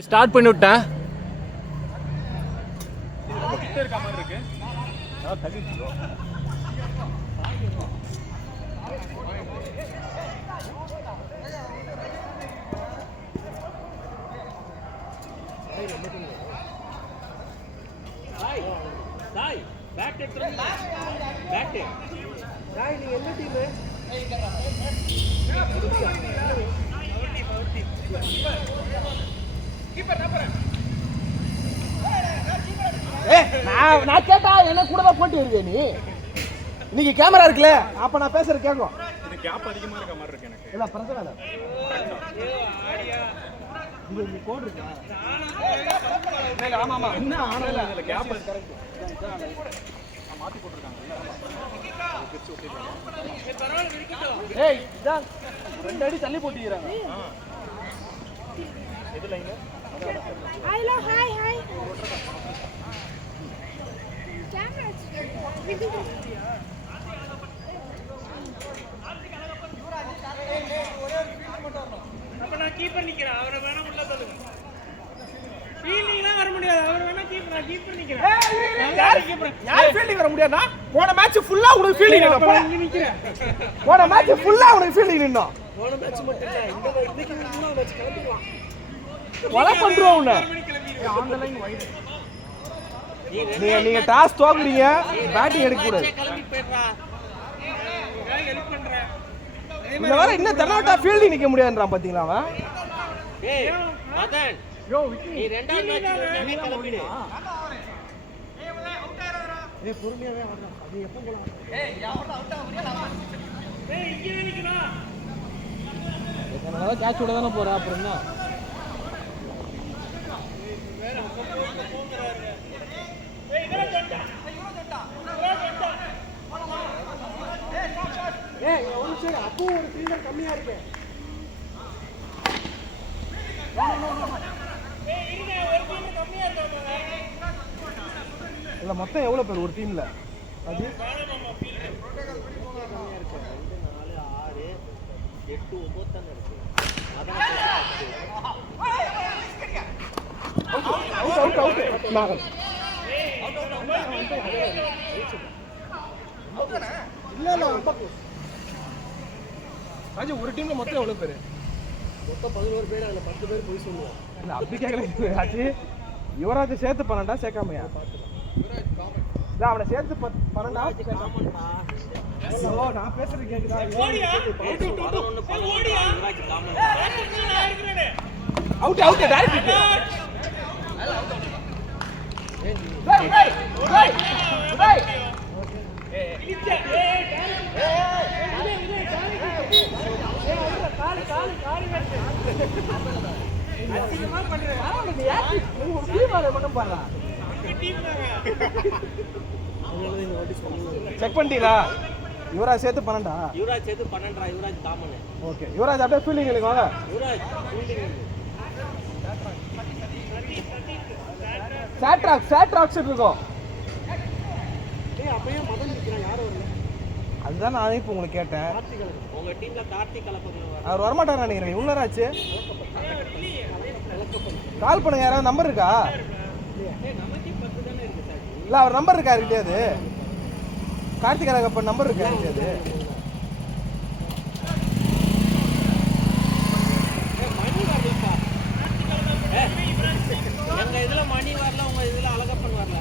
Start பண்ணி விட்டேன். நான் கேட்டா என்ன கூட தான் போட்டி வருவே நீ. இன்னைக்கு கேமரா இருக்குல்ல, அப்ப நான் பேசுறது கேட்கும். இது கேப் அதிகமா இருக்க மாதிரி இருக்கு எனக்கு. இல்ல பிரச்சனை இல்ல. இங்க கோட் இருக்கா? இல்ல ஆமா ஆமா. என்ன ஆனா இல்ல இதுல கேப் கரெக்ட். மாத்தி போட்டுருக்காங்க. ஏய் இதான் 2 அடி தள்ளி போட்டுறாங்க. எது line? Hello hi hi camera அப்ப நான் கீப்பர் நிக்கிறேன். அவரை வேணா உள்ள சொல்லுங்க. ஃபீல்டிங்லாம் வர முடியாது. அவர் வேணா கீப்பர், நான் கீப்பர் நிக்கிறேன். யார் ஃபீல்டிங் வர முடியாதுனா? போன மேட்ச் ஃபுல்லா உனக்கு ஃபீல்டிங் நின்னப்ப இங்க நிக்கிறேன். போன மேட்ச் ஃபுல்லா உனக்கு ஃபீல்டிங் நின்னோம். போன மேட்ச் மட்டும் இல்ல. இந்த இன்னைக்கு இன்னும் மேட்ச் கிளம்பிடுவான். வலை பண்றோம் உன்னை. On the line wide. நீங்க டாஸ் தோக்குறீங்க, பேட்டிங் எடுக்க கூடாது. கிளம்பி போய்டா. நான் ஹெல்ப் பண்றேன். இந்த வாரம் இன்னும் தரனாட்டா ஃபீல்டிங் நிக்க முடியாதுன்றான் பாத்தீங்களா அவன்? ஏய் மதன் யோ நீ ரெண்டாவது மேட்ச் கிளம்பிடு. ஏய் பொறுமையாவே ஆடுறான். அது எப்போ போலாம்? ஏய் யாவட்ட அவுட் ஆவறியா நான்? ஏய் இங்க நிக்கணும். இதனால கேட்ச் விட தான போறா அப்புறம் என்ன? வேற போங்கறாரு. ஏய் இவர தொட்டா. ஏய் ஒரு சரி அப்போ ஒரு ஃபீல்டர் கம்மியா இருக்கு. ஏய் இருங்க ஒரு ஃபீல்டர் கம்மியா இருக்காங்க. இல்ல மொத்தம் எவ்வளவு பேர் ஒரு டீம்ல? அது மாமா ஃபீல்டர் கம்மியா இருக்கு. 2 4 6 8 9 தான இருக்கு. அதான் அவுட் நாகல். இல்ல ராஜு ஒரு டீம்ல மொத்தம் எவ்வளவு பேர்? மொத்தம் 11 பேர். அதுல 10 பேர் போய் சொல்லுவோம். இல்ல அப்படி கேக்கல ராஜு. யுவராஜ் சேர்த்து 12 சேர்க்காமையா? இல்ல அவனை சேர்த்து 12 காமன்டா. ஓ நான் பேசுறது கேக்குதா? ஓடியா 11 11 யுவராஜ் காமன். நான் இருக்கிறேனே. Out out direct. டேய் டேய் டேய் டேய் இடிச்சா ஏய் காலி வெச்சு அதிகமா பண்றேன். நீ யாரு ஒரு டீம் ஆள மட்டும் பாறா. டீம் தாங்க. அவங்களே நோட்டீஸ் பண்ணுங்க. செக் பண்ணிட்டீங்களா? யுவராஜ் சேர்த்து 12. யுவராஜ் சேர்த்து 12 யுவராஜ் காமன். ஓகே யுவராஜ் அப்படியே ஃபீல்டிங் இருக்கு வாங்க. யுவராஜ் ஃபீல்டிங். சாட்ராக்ஸ் இருக்கும். ஏய் அப்பயே மதன் நிக்கிறான். யாரும் வரல. அதுதான் நான் இப்போ உங்களுக்கு கேட்டேன். உங்க டீம்ல கார்த்திக் கலப்பதி வர. அவர் வர மாட்டார் நினைக்கிறேன். இவ்வளவு நேரம் ஆச்சு. கால் பண்ணுங்க. யாராவது நம்பர் இருக்கா? ஏய் நமக்கே 10 தானே இருக்கு சார். இல்ல அவர் நம்பர் இருக்கா? கிடையாது. கார்த்திக் அழகப்பன் நம்பர் இருக்கா? கிடையாது. ஏய் மணி வரலப்பா. எங்க இதுல மணி வரல, உங்க இதுல அழகப்பன் வரல.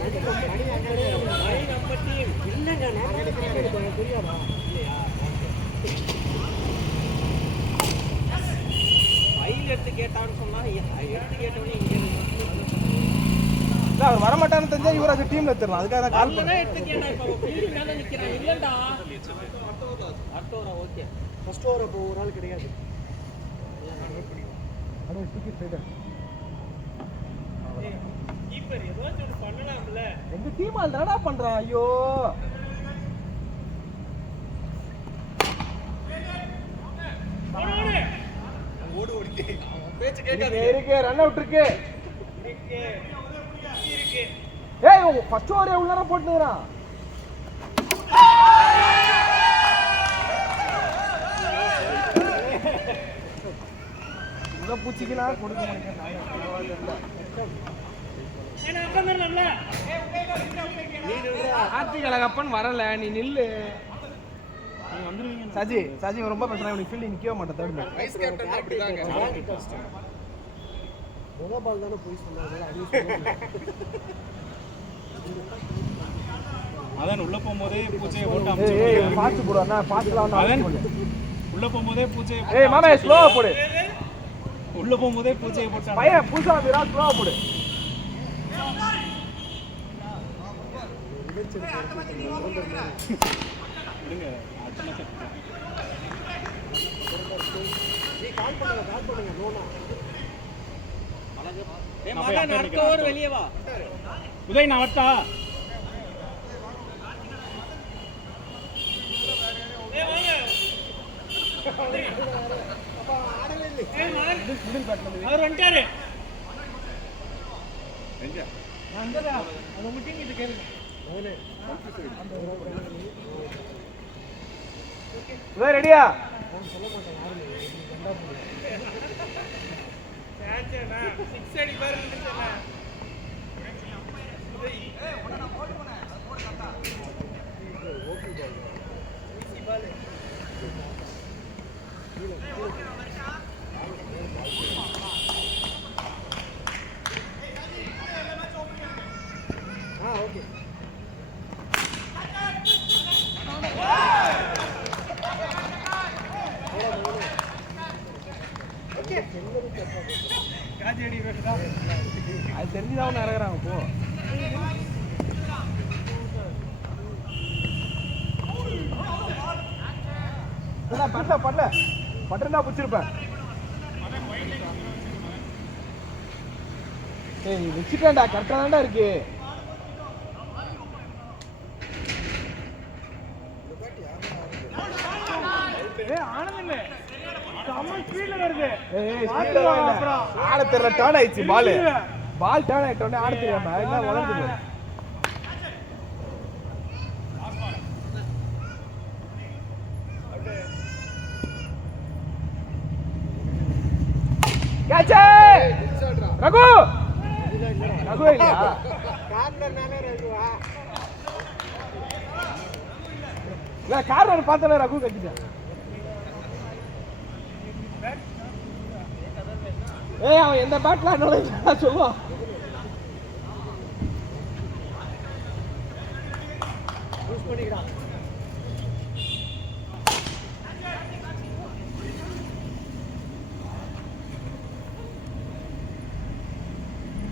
மணி நம்ம டீம் இல்லங்க. நான் நினைக்கிறேன் எனக்கு தெரியாதா? இல்லையா? ஃபைல் எடுத்து கேட்டான்னு சொன்னா எடுத்து கேட்டவனே இங்க இல்ல அவர் வர மாட்டான்னு தெரிஞ்சா யுவராஜ் டீம்ல எடுத்துறலாம். அதுக்காக தான் கால் இல்லனா பண்ணேன். எடுத்து கேட்டா. இப்ப ஃபீல்டிங் மேல நிக்கிறான். இல்லடா அடுத்த ஓவர். ஓகே ஃபர்ஸ்ட் ஓவர் அப்போ ஒரு ஆள் கிடையாது. அட டிக்கெட் ரைடர். கீப்பர் ஏதோ ஒன்னு பண்ணலாம்ல. எங்க டீம் ஆள் என்னடா பண்றான்? ஐயோ ஓடு ஓடிட்டே பேச்சு கேட்காது. இருக்கு ரன் அவுட் இருக்கு. இருக்கு. ஏய் ஃபர்ஸ்ட் ஓவரே உள்ள நேரம் போட்டுறான். இந்த பூச்சிக்கெல்லாம் கொடுக்க மாட்டேன். ஆர்த்திக் அழகப்பன் வரல, நீ நில்லு. சஜி சஜி ரொம்ப பிரச்சனை, உனக்கு ஃபீல்டிங் நிற்கவே மாட்டேன். தேர்ட் வைஸ் கேப்டன் அப்படிதாங்க. முத பால் தானே போய் சொன்னாங்க. அதான் உள்ள போகும்போதே பூச்சையை போட்டு அமுச்சு பாத்து போடுவானா, பாத்துலாம் அதான் உள்ள போகும்போதே பூச்சையை ஏய் மாமா ஸ்லோவா போடு. உள்ள போகும்போதே பூச்சையை போட்டு பையன் புதுசா வீரா ஸ்லோவா போடு. விடுங்க அடுத்த கால் பண்ணுங்க நோனா. ஏய் மகன் அடுத்த ஓவர் வெளியே வா. உதய் நான் வரட்டா? ஏய் வாங்க. அப்பா ஆடவே இல்லை. ஏய் மகன் அவர் வந்துட்டாரு. எங்க அங்கடா அது உங்க டீம் கிட்ட கேளுங்க. மகனே உதய் ரெடியா? சொல்ல மாட்டேன் யாருமே. கண்டா போடு. சாச்சேனா 6 அடி பாரு நினைச்சேனா. ஓகே. காஜி அடி வேறடா. அது தெரிஞ்சுதான் ஒன்று இறங்குறாங்க போ. பண்ணல பண்ணல பட்டிருந்தா பிடிச்சிருப்பேன். ஏய் வச்சுட்டேன்டா, கரெக்டாக தான்டா இருக்கு. ஏய் ஆனந்தமே சம ஸ்பீட்ல வருது. ஏய் ஆட தெரியல, டர்ன் ஆயிடுச்சு பால். பால் டர்ன் ஆயிட்டோன்னே ஆட தெரியாம எல்லாம் வளர்ந்துது. கேட்ச் ரகு. ரகு இல்லையா? கார்னர் நானே ரகுவா. இல்ல கார்னர் பார்த்தல ரகு கட்டிட்டேன். ஏய் அவன் எந்த பேட்ல நுழைஞ்சா சொல்லுவான். யூஸ் பண்ணிக்கிறான்.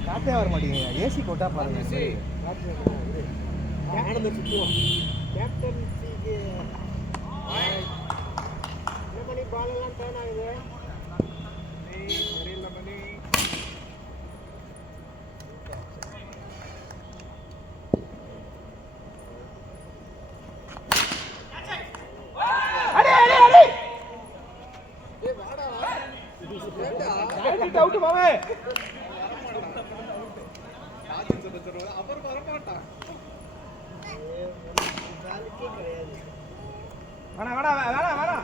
காத்தே வர மாட்டேங்குது. ஏசி போட்டா பாருங்க. ஆனந்த சுத்துவோம். கேப்டன்சிக்கு என்ன பண்ணி பால் எல்லாம் டர்ன் ஆகுது. சரியில்ல மணி. அடி அடி அடி. ஏய் அவுட் மாமே. அப்புறம் வர மாட்டான். வேலைக்கே கிடையாது. வேணா வேணா வேணா வேணா.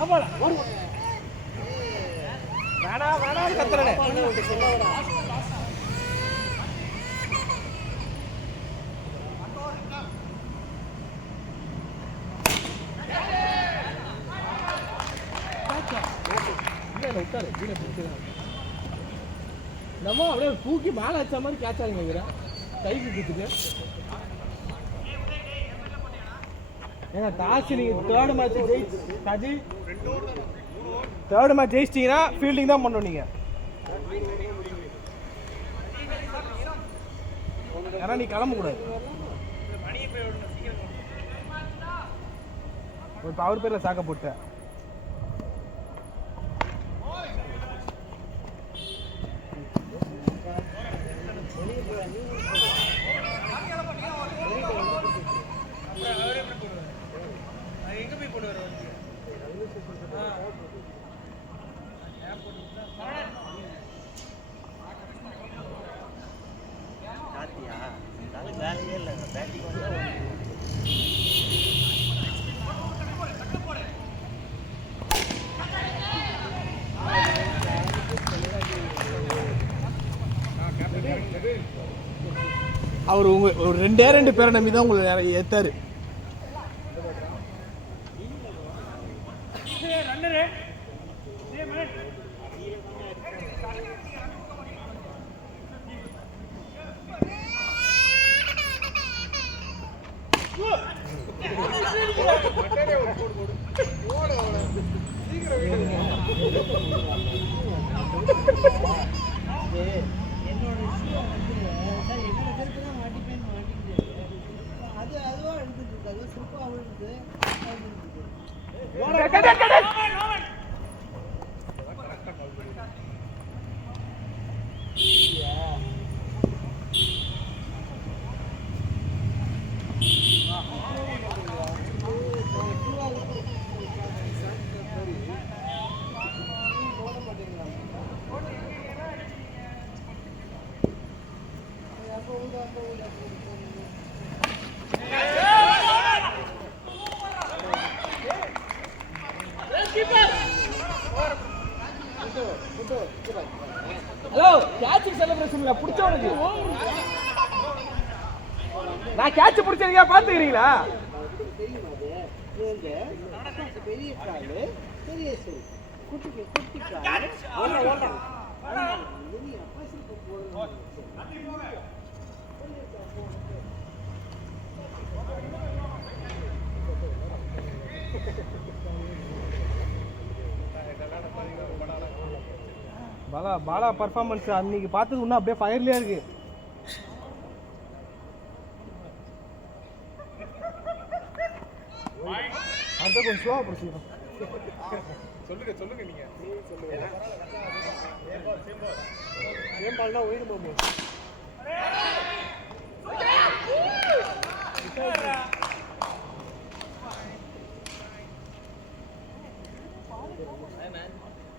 ஆமாடா வேணா வேணா கத்துறனே. சொல்லவரா இல்ல உட்காரு கீழே பிடிச்சிருக்காங்க. நம்ம அப்படியே தூக்கி மேலே வச்ச மாதிரி கேட்ச் ஆகுங்க இவரை கை குத்துக்கு. ஏன்னா டாஸ் நீங்கள் தேர்ட் மேட்ச் ஜெயிச்சு தேர்ட் மேட்ச் ஜெயிச்சிட்டிங்கன்னா ஃபீல்டிங் தான் பண்ணணும் நீங்கள். ஏன்னா நீ கிளம்பக்கூடாது. இப்போ அவர் பேரில் சாக்க போட்டேன். எங்க போய் போடுவார் வந்து காத்தியா நாளைக்கு வேலையே இல்லை. பேட்டிங் வந்து அவர் ஒரு ரெண்டு பேரை நம்பி தான் உங்களை ஏத்தாரு. ஹலோ, கேட்சிங் செலிப்ரேஷன்ல பிடிச்சவனுக்கு நான் கேட்ச் பிடிச்சிருக்கா பாத்துக்கிறீங்களா? பெரிய காலு பெரிய சரி குட்டி காலு பாலா பர்ஃபார்மன்ஸ் அன்னைக்கு பார்த்தது இன்னும் அப்படியே ஃபயர்லயே இருக்கு. அந்த கொஞ்சம் ஸ்லோவா பிடிச்சிக்கணும். சொல்லுங்க நீங்க சேம் பால் தான் உயிர் மாமு.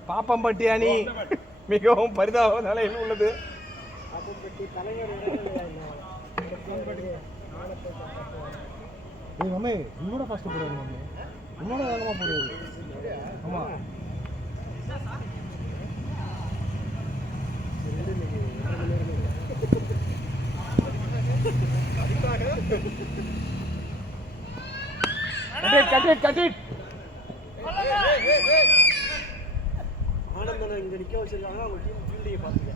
பாப்பம்பட்டி அணி மிகவும் பரிதாப நிலையில் உள்ளது. மம்மி இன்னோட ஃபர்ஸ்ட் போடுவாங்க. மம்மி இன்னோட வேகமா போடுவாரு. ஆமா கட் இட் ஆனந்தனை இங்க நிக்க வச்சிருக்காங்க. அவங்க டீம் ஃபீல்டிங்க பாத்துங்க.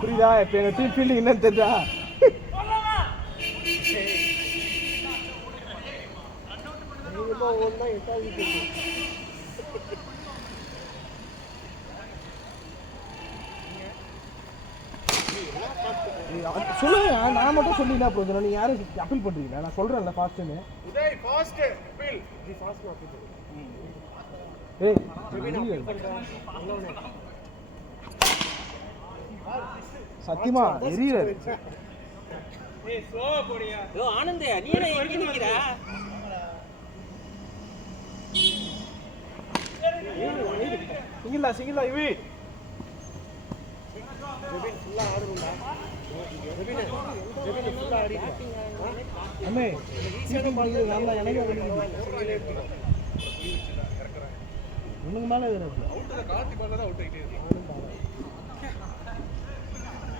புரியுதா? இப்ப எங்க டீம் ஃபீல்டிங் என்னன்னு தெரிஞ்சா ஒன்னா 8வது விக்கெட். சொல்லுங்க. நான் மட்டும் சொல்லினா போதும். நீங்க யாரும் அப்பீல் பண்றீங்களா? நான் சொல்றேன்ல ஃபாஸ்ட்னு. Uday fast appeal the fast appeal. ஏய் சத்தியமா எரியல. ஏய் சோவா போடியா. யோ ஆனந்தே நீ என்ன எங்க நிக்கிற? சிங்கிளா இவி ஜெபின் ஃபுல்லா ஆடுறா. ஜெபின் ஃபுல்லா ஆடிட்டு. அம்மே ஈஸியான பால் நல்லா எனக்கு ஒண்ணுக்கு மேல இருக்கு. அவுட் த கார்த்தி பால்ல தான் அவுட் ஆயிட்டே இருக்கு.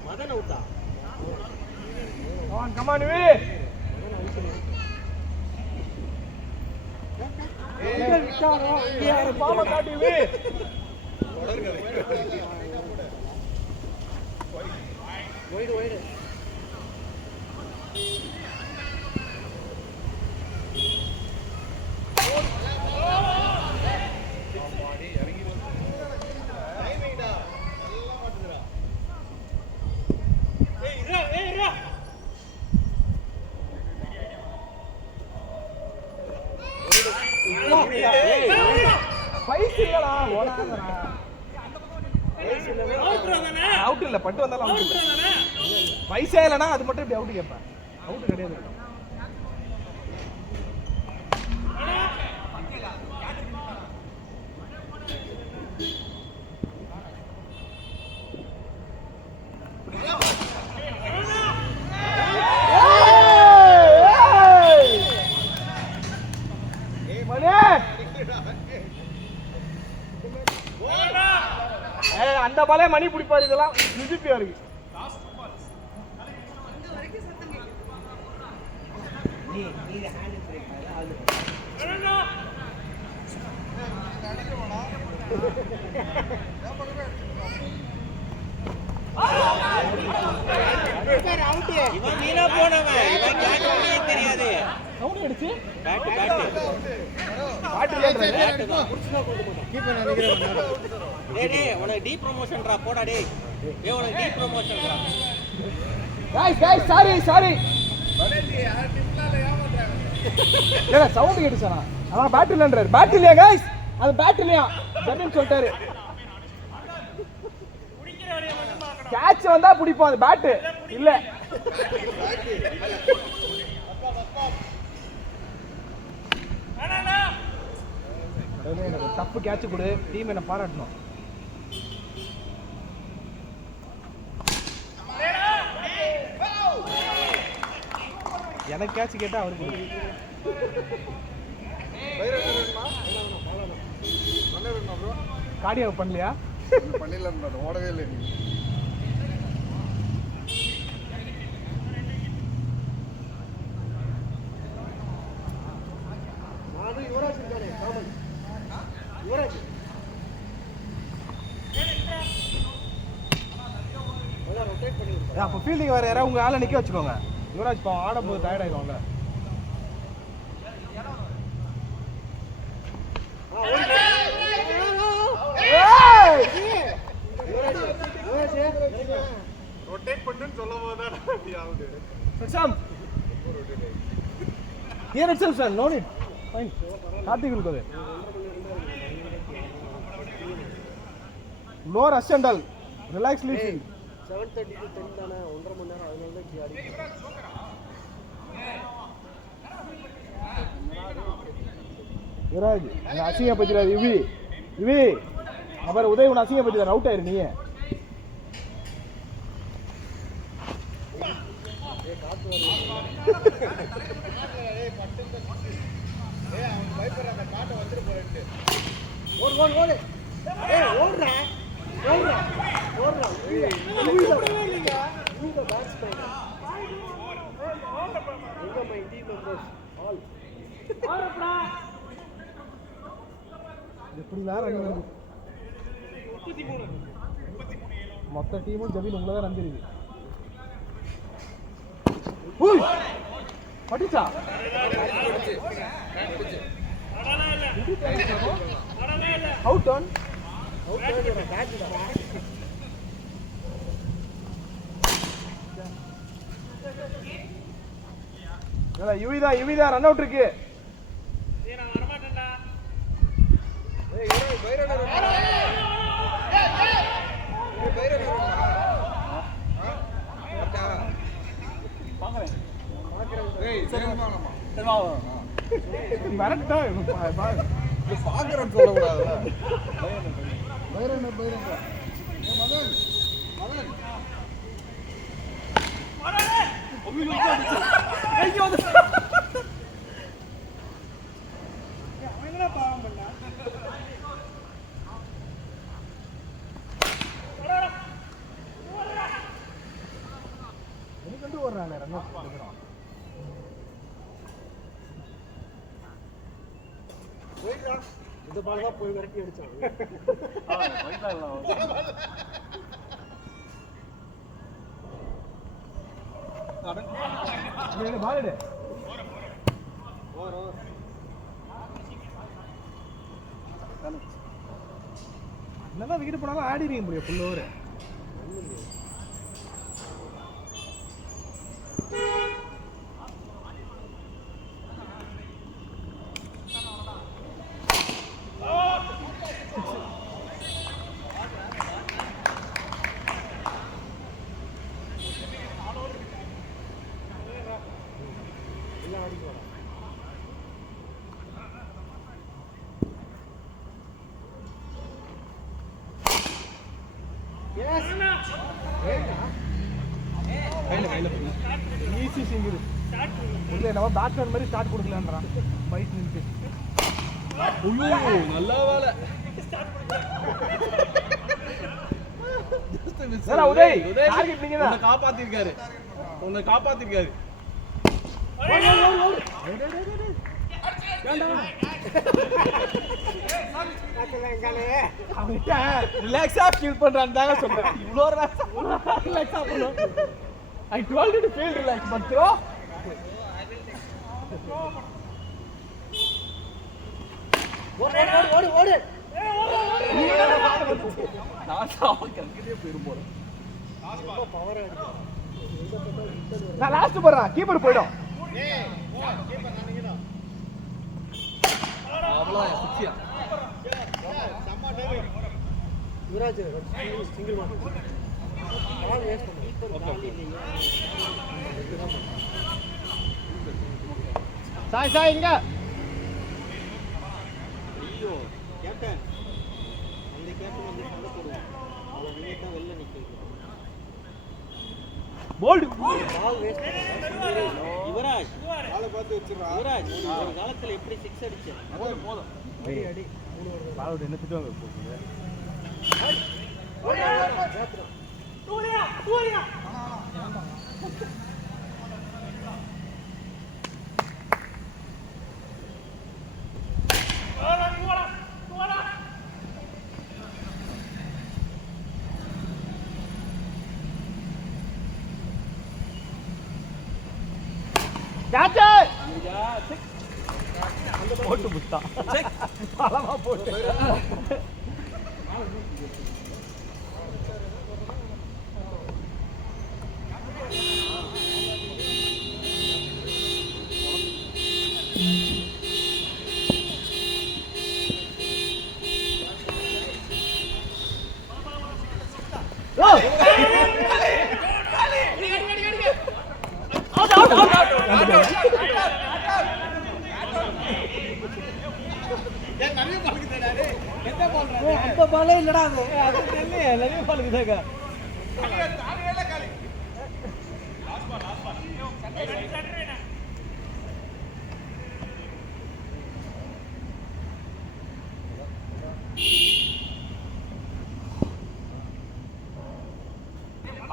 மதன் அவுட்டா? come on இவி. ஏய் விட்டாரோ யார பால காட்டி இவி. வைடு பைசிலடா ஓடாதடா. அவுட் இல்ல பட்டு வந்தாலும் அவுட் இல்ல. பைசா இல்லனா அது மட்டும் இப்படி அவுட் கேப்பேன். அவுட் கிடையாது. அந்த பாலே மணி பிடிப்பாரு, இதெல்லாம் நிஜிப்பியா இருக்கு. இவன் வீணா போனவன், இவன் கேட்ச் பண்ணவே தெரியாது. சவுண்ட் அடிச்சு பேட் டேய் டேய் உனக்கு டி ப்ரமோஷன்டா போடா டேய். டேய் உனக்கு டி ப்ரமோஷன்டா. गाइस சாரி ஏடா சவுண்ட் கேட்டுச்சானா? அதான் பேட் இல்லன்றாரு. பேட் இல்லையா गाइस? அது பேட் இல்லையா? ஜெபின் சொல்லிட்டாரு. கேட்ச் வந்தா பிடிப்போம், அது பேட் இல்ல. தப்பு கேட்ச் கொடு, டீம் என்ன பாராட்டணும். எனக்கு கேட்ச் கேட்டா அவருக்கு கார்டியோ பண்ணலையா? பண்ணிடலாம், ஓடவே இல்லை. அப்போ ஃபீல்டிங் வேற யாராவது உங்க ஆளை நிக்க வச்சுக்கோங்க. யுவராஜ் பாவம் ஆடும்போது டயர்ட் ஆயிடுவாங்க. ரொட்டேட் பண்ணுன்னு சொல்லும்போது தான் அப்படி ஆகுது. Sam. Here itself, sir. No need. Fine. Karthik will go there. No rush and all. Relax, listen. 7:30 to 10 தான 1.5 மணி நேரம் அதனால தான் ஜிஆடி. யுவராஜ் அந்த அசிங்க பத்திராது இவி அவர் உதய் உன அசிங்க பத்திராது அவுட் ஆயிரு நீ. மொத்த டீமும் ஜபீன் உங்களை தான் நம்பிருக்கு. படிச்சா அவுட் ஆன் யுவிதா ரன் அவுட் இருக்கு. இந்த பால் தான் போய் விரட்டி அடிச்சாங்க. என்னதான் விக்கெட் போனாலும் ஆடிடுங்க முடியும் ஃபுல் ஓவர். ஈஸி சிங்கிள் இல்லை நம்ம பேட்ஸ்மேன் மாதிரி ஸ்டார்ட் கொடுக்கலான்றான் பைக் நின்று. ஐயோ நல்ல வேலை. என்னடா உதய் டார்கெட் நீங்க தான் காப்பாத்திருக்காரு. உன்னை காப்பாத்திருக்காரு. அவன்கிட்ட ரிலாக்ஸா ஃபீல் பண்றான்னு தாங்க சொல்றேன். இவ்வளோ ரிலாக்ஸா பண்ணணும். I told you to feel relaxed, but throw. ஓடு நான் லாஸ்ட் போறேன். கீப்பர் போய்டும். அவ்வளவுதான் சிக்ஸியா. Yuvraj single one ball waste பண்ணு. சாய் இங்க. ஐயோ கேப்டன் அந்த கேப்டன் வந்து சண்டை போடுவான். அவன் நீங்க தான் வெளில நிக்கிறீங்க. போல்ட் பால் வேஸ்ட் பண்ணு. யுவராஜ் ஆளை பார்த்து வச்சிரா. யுவராஜ் ஒரு காலத்துல எப்படி 6 அடிச்சேன். போதும். அடி பால் என்ன திட்டுவாங்க போகுது. போட்டு புத்தா பலமா போட்டு அந்த பாலே இல்லடா அது நிறைய பாலுக்குதாங்க.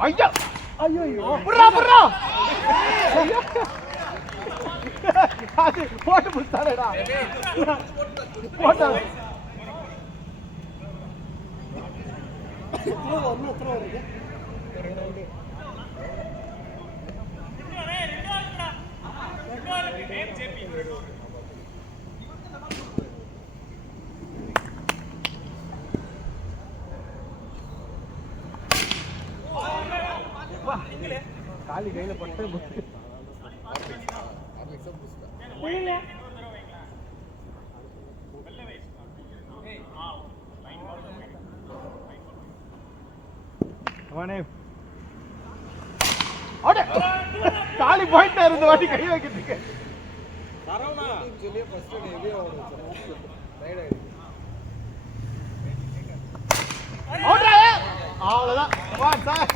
ஐயா ஐயோ புறா அது போட்டு புடிச்சாடா போட்டா ஒன்று வருது காலி கையில பட்டு காலி போயிட்டா இருந்த வாட்டி கை வைக்கிறதுக்கு சொல்லியே ஃபர்ஸ்ட் ஹெவியா ஓடுச்சு. ரைட் ஆயிடுச்சு. அவ்வளவுதான் சார்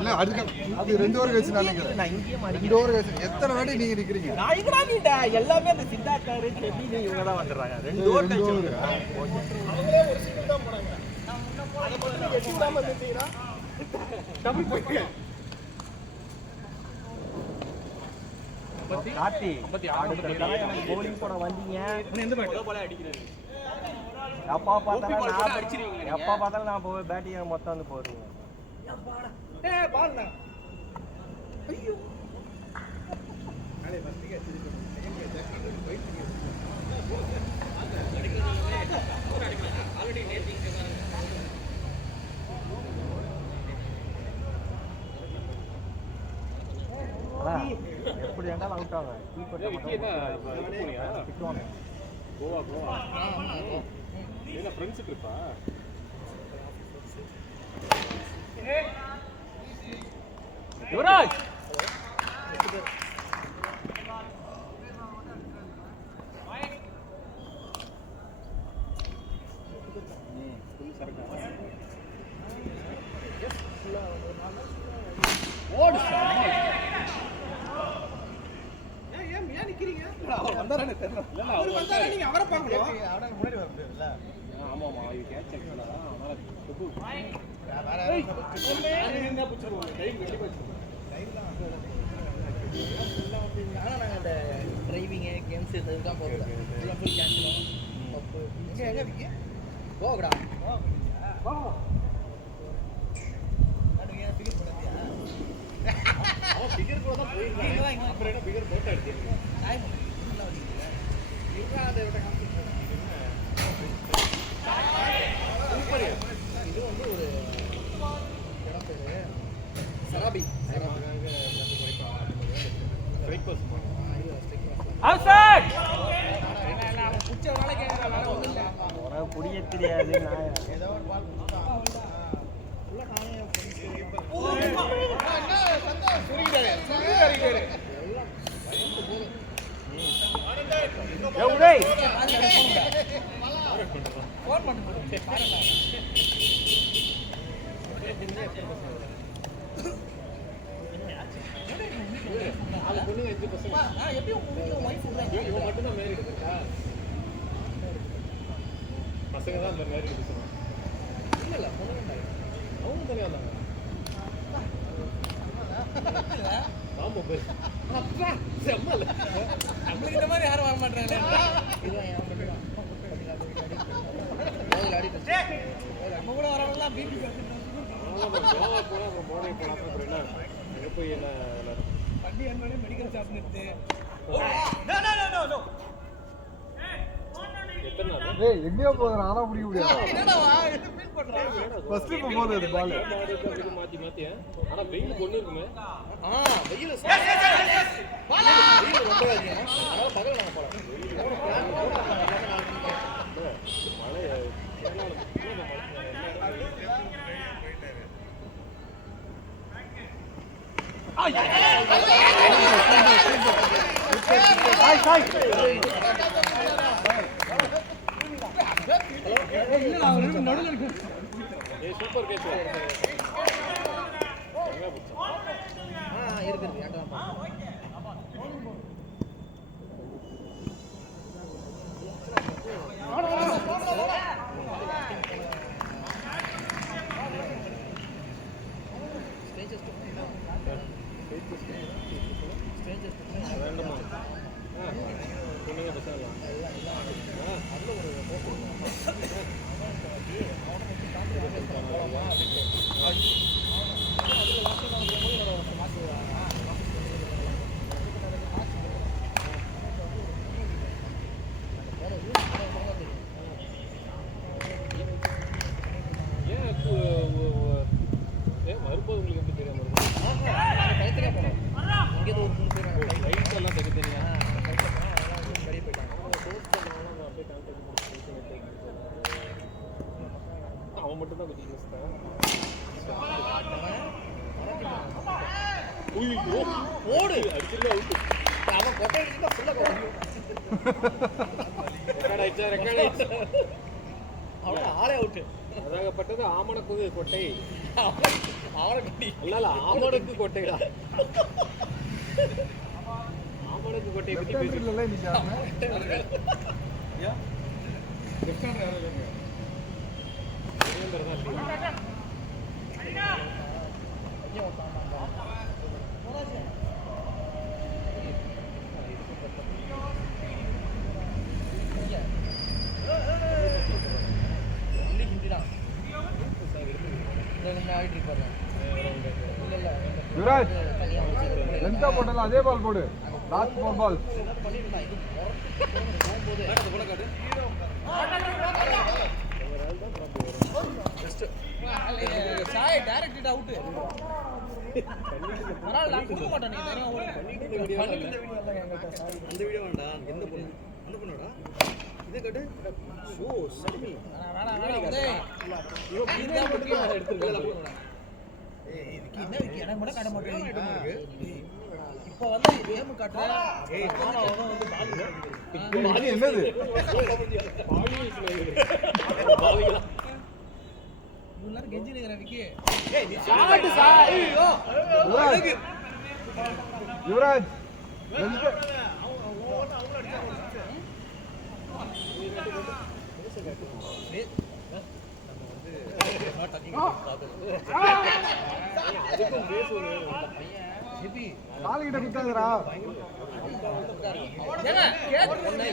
இல்ல அதுக்கு அது 2 ஓவர் கழிச்சு நான் நினைக்கிறேன். 2 ஓவர் கழிச்சு எத்தனை வாட்டி நீங்க நிக்கிறீங்க? நான் இங்கடா நீடா எல்லாமே அந்த சித்தார்த்தாரு செபினி இவங்க தான் வந்துறாங்க. 2 ஓவர் கழிச்சு அவங்களே ஒரு சிங்கிள் தான் போறாங்க. அத போட்டு எட்டிடாம நின்னுட்டீங்கனா டபுள் போயிடு. காட்டி அடுத்த தடவை எனக்கு bowling போட வந்தீங்க. எந்த பேட் போல அடிக்கிறாரு. எப்பா பார்த்தாலும் நான் போய் பேட்டிங் மொத்தம் வந்து போறீங்க. ஏய் பால்னா ஐயோ எப்படி இருந்தாலும் அவுட் ஆகும். திட்டுவாங்க. கோவா என்ன ஃப்ரெண்ட்ஸ் ட்ரிப்பா? யுவராஜ் அவரு வந்தாரா நீங்க அவரை பார்க்கணும். அவனுக்கு முன்னாடி வர முடியாதுல்ல. ஆமாமா இது கேட்ச் ஆக்சுவலா அதனால துப்பு வேற என்ன புடிச்சிருவாங்க டைம் வெளிய போச்சு ஆனா நாங்க அந்த டிரைவிங் கேம்ஸ் இதெல்லாம் போறோம் ஃபுல் கேன்சல் பப்பு எங்க விக்கி போகடா வா நடுங்க பிகர் போடுறியா அவன் பிகர் கூட தான் போயிருக்கான் அப்புறம் என்ன பிகர் போட்டோ எடுத்தீங்க டைம் நல்லா வச்சிருக்கீங்க இவங்க அதை விட சூப்பர் இது வந்து ஒரு இடம் பேரு சராபி பிரேக்ஃபாஸ்ட் அவுட் புச்ச வேலை கேக்குற வேற ஒண்ணு இல்ல உனக்கு புரிய தெரியாது நான் ஏதோ ஒரு பால் ஃபுல்லா நானே உதய் ஃபோன் பண்ணு பாருங்க நாலு பொண்ணு 5 பசங்க நான் எப்படி உங்க வீட்ல வைஃப் விடுறாங்க இவன் மட்டும் தான் மேரிட் இருக்கா பசங்க தான் அந்த மேரிட் பசங்க இல்ல இல்ல பொண்ணுங்க அவங்க தனியா இருந்தாங்க ஆமா பேர் அப்பா செம்மல நம்மளுக்கு இந்த மாதிரி யாரும் வர மாட்டாங்களே இதுதான் என் ஃப்ரெண்ட் தான் ஓகே அடி நம்ம கூட வரவங்கலாம் பிபி கோவா போனா அப்புறம் போனே போனா அப்புறம் என்ன எங்க போய் என்ன வண்டி என்னோட மெடிக்கல் ஷாப் நிறுத்து எத்தனை நாள் ஏய் எங்கேயோ போகுது ஆனா பிடிக்க முடியாது என்னடா என்ன ஃபீல் பண்ற ஃபர்ஸ்ட் இப்போ போகுது அது பால் மாத்தி மாத்தி ஆனா வெயில் பொண்ணு இருக்குமே வெயில் வெயில் ரொம்ப அதிகம் அதனால பகல் நாங்க போலாம் மழை சூப்பர் கேட்ச் இருக்குது ஏன்டா வேண்டாமா பொண்ணுங்க பசங்க ஏன் வரும்போது உங்களுக்கு எப்படி தெரியாம இருக்கும் கைத்தறியா போனோம் இங்கே ஒரு 3 பேர் லைட் எல்லாம் தெரியா வெளியே போயிட்டாங்க அவன் மட்டும் தான் கொஞ்சம் ஓடு அடிச்சிருந்தா அவுட்டு அவன் கொட்டை அடிச்சுட்டா ஃபுல்லா கொட்டை ரெக்கார்ட் ஆயிடுச்சு அவன் ஆளே அவுட்டு அதாகப்பட்டது ஆமணக்கு கொட்டை அவனை கட்டி இல்ல ஆமணக்கு கொட்டைடா ஆமணக்கு கொட்டையை பத்தி பேசி இல்ல இன்னைக்கு யாருமே யுவராஜ் லென்த்தா போட்டல அதே பால் போடு லாஸ்ட் 4 பால் டைரக்ட் அவுட் அதனால நான் கொடுக்க மாட்டேன் நீ அந்த வீடியோ வேண்டாம் எந்த பொண்ணு அந்த பொண்ணுடா இதை கட்டு ஷோ சரி வேணாம் வேணாம் உதய் இந்த பொண்ணு எடுத்துக்கலாம் ஏய் இதுக்கு என்ன விக்கி எனக்கு மட்டும் காட்ட மாட்டேங்குது இப்போ வந்து கேம் காட்டுறேன் ஏய் ஆனா அவன் வந்து பால் என்னது இவ்வளவு கெஞ்சி நிக்கிற விக்கி ஷாட் சார் ஐயோ யுவராஜ் லென்த் காலுகிட்ட குத்தாதடா.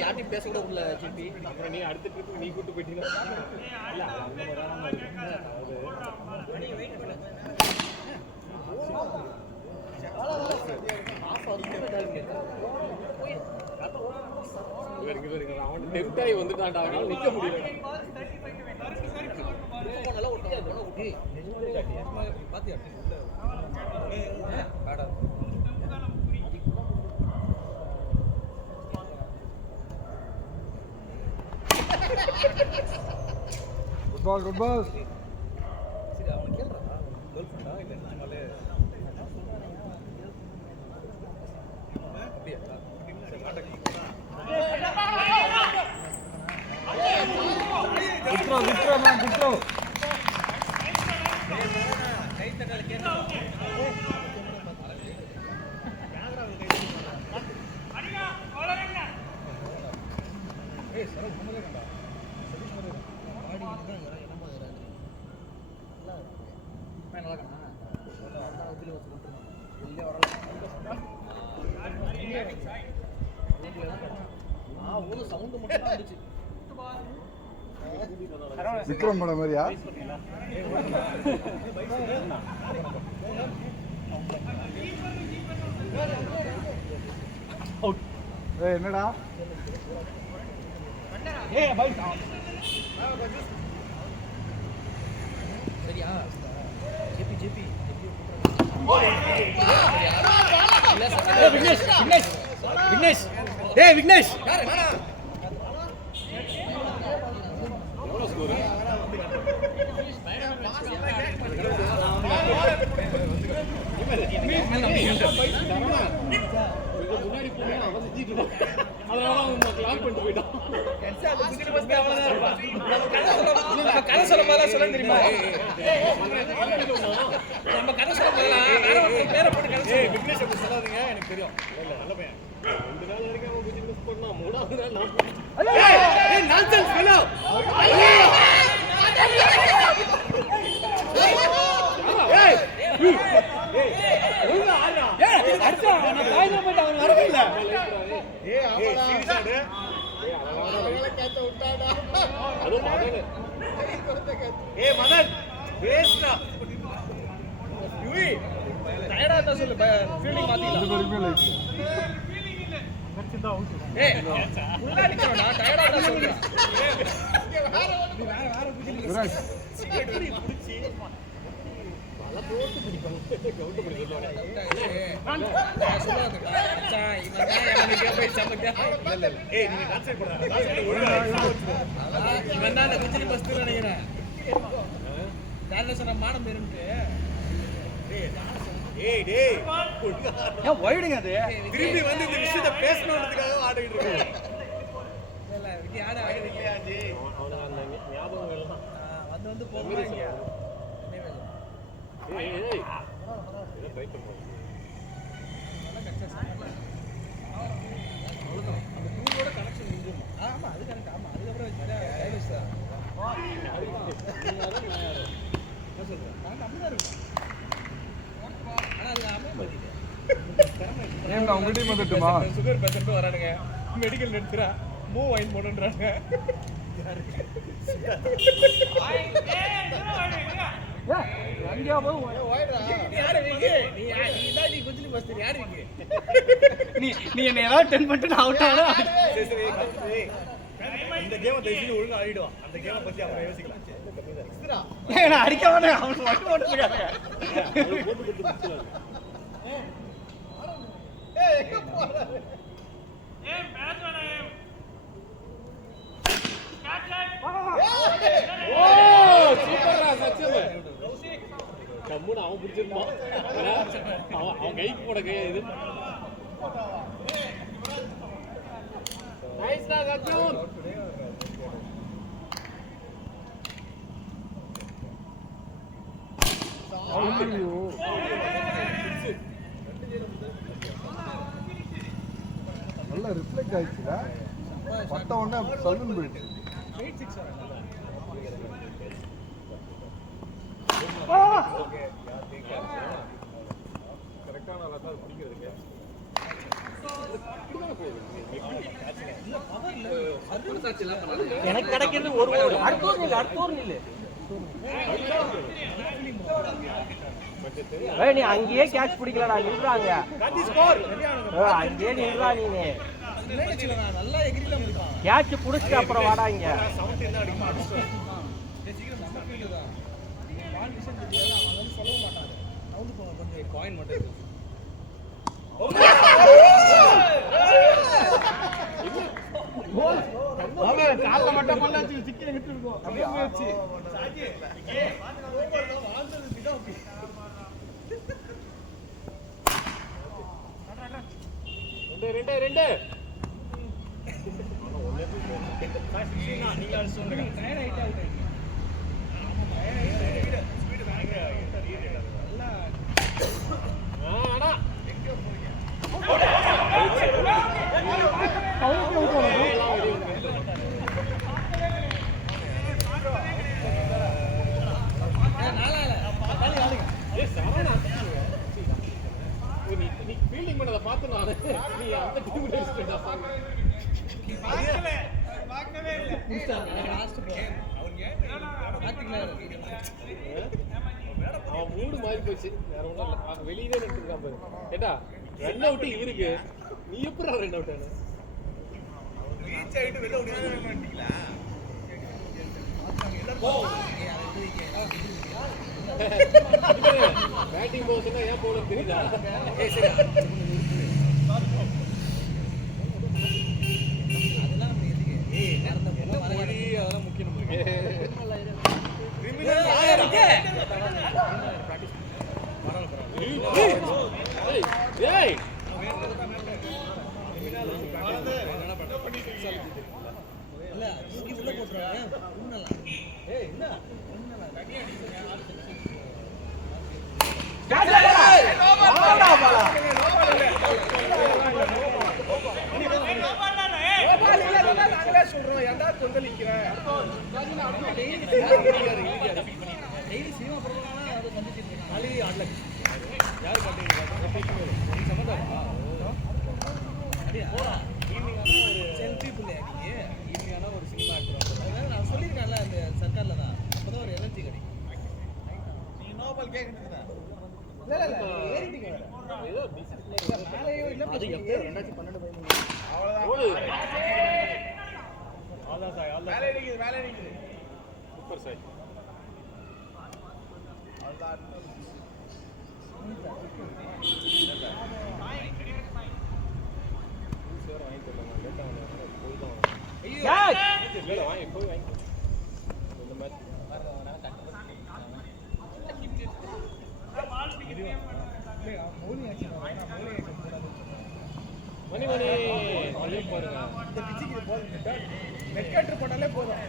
யார்ட்டையும் பேச கூட உள்ள ஜிபி நீ அடுத்த ட்ரிப்புக்கு நீ கூட்டு போயிட்டீங்கன்னா அவன் டெம்டாய் வந்துட்டான்டா, அவனால நிக்க முடியல. நல்லா ஒட்டியா பாத்தியா குட் பால் குட் பால். சரி அவனை கேள்றா கேர்ள் ஃப்ரெண்டா இல்லை நம்மளே அப்படியா சரி மாட்டேங்க குட்ரோ. கை தட்டால கேட்றா ஏய் சரோ நம்மளே கண்டா சதீஷ் மாதிரி ஆடி இதுதான் என்னமா ஏறாது நல்லா நல்லா கண்ணா சொல்ல அண்ணா உதில வச்சு கொண்டுறோம் இல்ல வரல ஒரு சவுண்ட் மட்டும் தான் வந்துச்சு விக்ரம் படம் மாதிரியா? என்னடா சரியா ஜேபி ஜேபி விக்னேஷ் விக்னேஷ் விக்னேஷ் டேய் விக்னேஷ் எவ்வளோ ஸ்கோர்? முன்னாடி போனா அவன் செஞ்சுட்டு இருப்பான். அதனால அவன் லாக் பண்ணிட்டு போயிட்டான். கதை சொல்ல போதெல்லாம் சொல்ல தெரியுமா நம்ம கதை சொல்ல போதெல்லாம் வேற ஒருத்தர் பேரை போட்டு கதை சொல்லுங்க. விக்னேஷ் அப்படி சொல்லாதீங்க எனக்கு தெரியும். இல்ல நல்ல பையன். 2 நாள் வரைக்கும் அவன் பிசினஸ் பண்ணான். 3வது நாள் நான் ஏய் நான்சென்ஸ் ஃபெலோ ஏய் ஒழுங்கா ஆடுடா. அச்சா நான் காய்ல போய்ட்டு அவன் வரவே இல்ல. அதுவும் மகன். மதன் வேஸ்டா யுவி டயர்டா இருந்தா சொல்லு ஃபீல்டிங் மாத்திக்கலாம். இது வரைக்கும் லைட். ஏய் உள்ள நிக்கறடா டயர்டா இருந்தா சொல்லு. விராஜ் பல போட்டு பிடிப்பாங்க. கவுண்ட் பண்ணி சொல்லுவாங்க. நான் சொல்லாத மச்சான் இவன் தான் எனக்கு போய் சமக்கா இல்ல ஏய் நீங்க கான்செப்ட் போடுங்க கான்செப்ட் ஒழுங்கா இவன் தான் அந்த குச்சினி பஸ்து நினைக்கிறேன். யாரன சொன்ன மானம் பேருன்னு டேய் டேய் ஏன் வைடுங்க அது திரும்பி வந்து இந்த விஷயத்தை பேசணும்ன்றதுக்காக ஆடிட்டு இருக்கேன். இல்ல விக்கி ஆட வைக்கலையா ஜி அவனுக்கு அந்த ஞாபகம் எல்லாம் வந்து போறாங்க. ஏய் ஏய் இத ட்ரை பண்ணுங்க. நல்லா கச்சா அவ்வளவுதான் அந்த டூலோட கனெக்ஷன் நின்றுமா. ஆமா அது கரெக்ட். ஆமா அதுக்கப்புறம் வச்சா டைவர்ஸ் தான். என்ன சொல்றேன் நான் அப்படிதான் இருக்கேன். ஆனா அது அமைய மாட்டேங்குது. ஏன்டா உங்க டீம் வந்துட்டுமா? சுகர் பேஷண்ட் வரானுங்க மெடிக்கல் எடுத்துறா மூவ் வைன் போடுன்றாங்க. எங்கயா போய் நீ என்ன ஏதாவது 10 பண்ணிட்டு நான் அவுட் ஆனா இந்த கேமை தயவுசெய்து ஒழுங்கா ஆடிடுவான். அந்த கேமை பத்தி அப்புறம் யோசிக்கலாம். ஏன்னா அடிக்க மாட்டேன் அவன் மட்டும் போட்டுருக்காங்க. கம்முன்னு அவன் பிடிச்சிருந்தான். அவன் கைக்கு போட கை இது நைஸ்டா கஜூன். நல்லா ரிஃப்ளெக்ட் ஆயிடுச்சுடா. பட்ட உடனே சல்லுன்னு போயிடுச்சு. எனக்கு கிடைக்கிறது ஒரு ஓவர். அடுத்த ஓவர் நில்லு. நீ அங்கேயே கேட்ச் பிடிக்கலடா, நின்றாங்க. அங்கேயே நின்றா நீ. கேட்ச் பிடிச்சிட்டு அப்புறம் வாடா இங்க. காயின் மட்டும் கால மட்டும் பண்ணாச்சு சிக்கி நிக்கிட்டு இருக்கோம். அப்படியே போச்சு. ரெண்டு ரெண்டு நீங்க சொல்லுங்க. டயர் ஹைட் அவுட் ஃபீல்டிங் பண்ணத பார்த்து நான் நீ அந்த டீம் எடுத்துட்டா பார்க்கவே இல்ல லாஸ்ட் பால் அவன் மூடு மாறி போச்சு. வேற ஒண்ணும் இல்ல, அவன் வெளியவே நின்னுட்டான் பாரு. ஏடா ரன் அவுட் இருக்கு, நீ எப்பறா ரன் அவுட் ஆன? ரீச் ஆயிட்டு வெளிய ஓடிட்டீங்களா? பேட்டிங் போஸ்னா ஏன் போல தெரியுதா? ஏய் சரி அதெல்லாம் எதுக்கு? ஏய் நடந்த போல வரடி, அதெல்லாம் முக்கியம் நமக்கு. கிரிமினல் ஆயிரக்கே பிராக்டீஸ் பரவாயில்லை பரவாயில்லை. ஏய் ஏய் என்ன பண்ண இல்ல தூக்கி உள்ள போட்றாங்க. உன்னல ஏய் என்ன உன்னல கடி அடிச்சு சொல்றோம். ஏன்டா கொந்தளிக்கிற? டெய்லி சினிமா படம்னா அதை சந்திச்சிட்டு காலி ஆடல யாரு காட்டுறீங்க? சம்பந்தமா அப்படியே போடா. ஈவினிங்கான ஒரு செல்ஃபி புள்ளை அடிக்கு. ஈவினிங்கான ஒரு சினிமா ஆக்டர். அதனால நான் சொல்லியிருக்கேன்ல அந்த சர்க்கார்ல தான் அப்பதான் ஒரு எனர்ஜி கிடைக்கும். நீ நோபல் கேக்குறீங்களா? இல்ல இல்ல ஏறிட்டீங்க. ஏதோ டிசிப்ளின்ல மேலேயோ இல்ல அது எப்போ 2012 அவ்வளவுதான். ஓடு அவ்வளவுதான் சாய். அவ்வளவுதான் மேலே நிக்குது சூப்பர் சாய். அவ்வளவுதான் சார் வாங்கி போடுங்க. லேட்டா வந்து போய் தான் ஐயோ இல்ல வாங்கி போய் வாங்கி இந்த மாதிரி வரவனா கட்ட மணி மணி மணி பாருங்க. இந்த பிச்சிக்கு போல் நெட் கட்டர் போட்டாலே போதும்.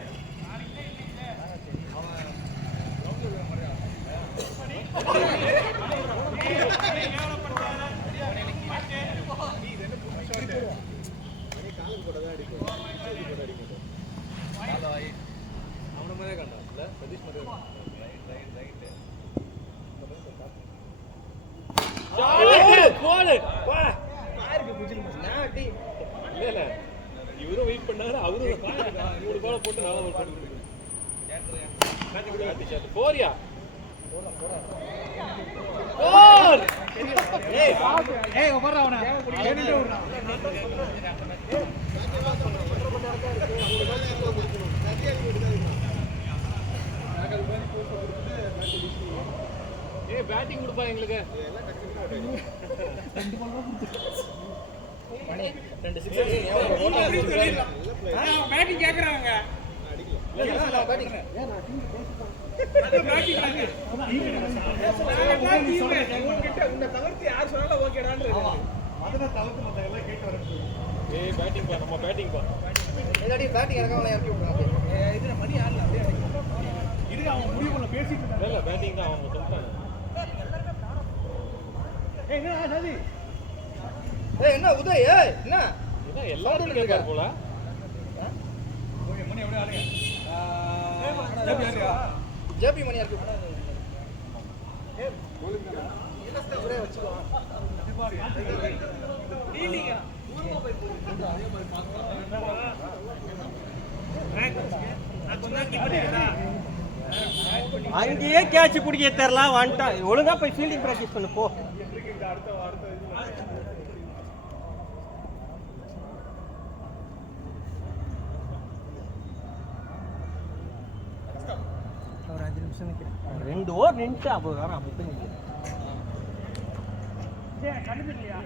அவன மாதிரியே கண்டான் இல்ல சதீஷ் மாதிரி போடு வா யாருக்கு புஜில் நான் டீ இல்ல இல்ல இவரும் வெயிட் பண்ணாரு. அவரும் இவரு பால போட்டு நாளா ஒரு போட்டு கொடுத்தாரு. போறியா போடா போர். ஏய் ஏய் போறா அவன ஏனிட்டு விடுறா. ஏய் பேட்டிங் கொடுப்பா எங்களுக்கு. ரெண்டு பால் தான் கொடுத்து மணி ரெண்டு சிக்ஸ் பேட்டிங் கேக்குறாங்க. அடிக்கல இல்ல இல்ல பேட்டிங் ஏன் நான் டீம் அது பேட்டிங் நாங்க உன்கிட்ட உன்னை தவிர்த்து யார் சொன்னாலும் ஓகேடான்னு மதன தவிர்த்து மத்த எல்லாம் கேட்டு வரது. ஏய் பேட்டிங் பா நம்ம பேட்டிங் பா ஏதாடி பேட்டிங் இறங்கவல இறக்கி விடுறாங்க. இது மணி ஆடல அப்படியே இது அவன் முடிவு பண்ண பேசிட்டு இருந்தா இல்ல பேட்டிங் தான் அவங்க சொல்றாங்க. ஏய் என்ன சாதி ஏய் என்ன உதய் ஏய் என்ன எல்லாரும் கேக்குறாங்க போல. ஜேபி மணியா இருக்கு ஃபீலிங்கா நான் கொஞ்சம் கீப்பர் இருக்கா அங்கேயே கேட்ச் பிடிக்க தெரியல வந்துட்டா ஒழுங்கா போய் ஃபீல்டிங் ப்ராக்டிஸ் பண்ணு போ ஒரு 5 நிமிஷம் நிற்கிறேன் 2 ஓவர் நின்றுட்டு அப்போ வேற அப்போ கண்டுபிடிக்கலையா